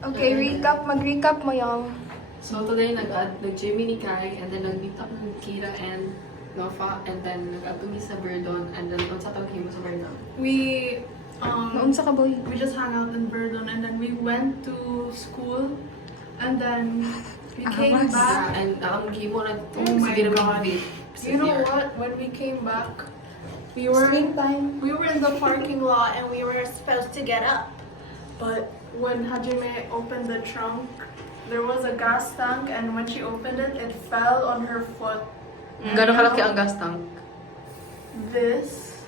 Okay, mag-recap mo yung... So today nag-Jimmy ni Kai, and then nag-meet up with Kira and Nofa, and then nag-atumi sa Verdon, and then unsa tawag himo sa Verdon? We Naunsa ka, boy? we just hung out in Verdun and then we went to school and then we came back. And ang himo na Oh my God. vape. You know what? When we came back, we were time. we were in the parking lot and we were supposed to get up. But when Hajime opened the trunk, there was a gas tank and when she opened it, it fell on her foot. Gano'ng kalaki ang gas tank? This,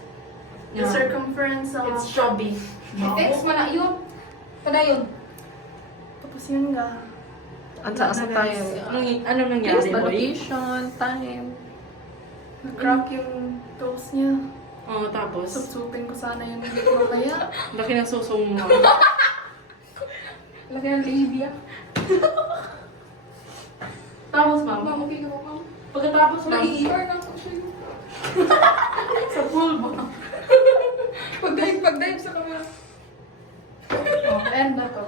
the Yeah. circumference of... It's chubby. Fix mo na yun. Padayon. Tapos yun nga. Asa tayo? Ano nangyari, Yes, boy? location, time. Nag-crack yung toes niya. Oo, tapos, Supsupin ko sana yun mamaya. laki ng susong mo. Laki ng labia. Tapos, ma'am, Ma'am, okay ka ba, ma'am? pagkatapos, ma'am, Nai-ER na ako siya. sa pool ba? Pag-dive sa camera. Oh, end na to.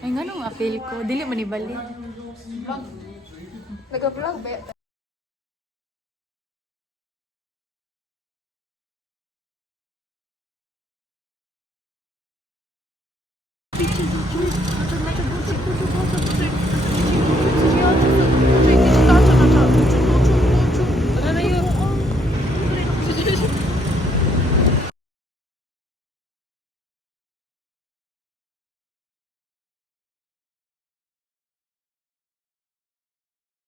Ay, nga nung apel ko. Dili man ibalik. Nag-vlog ba?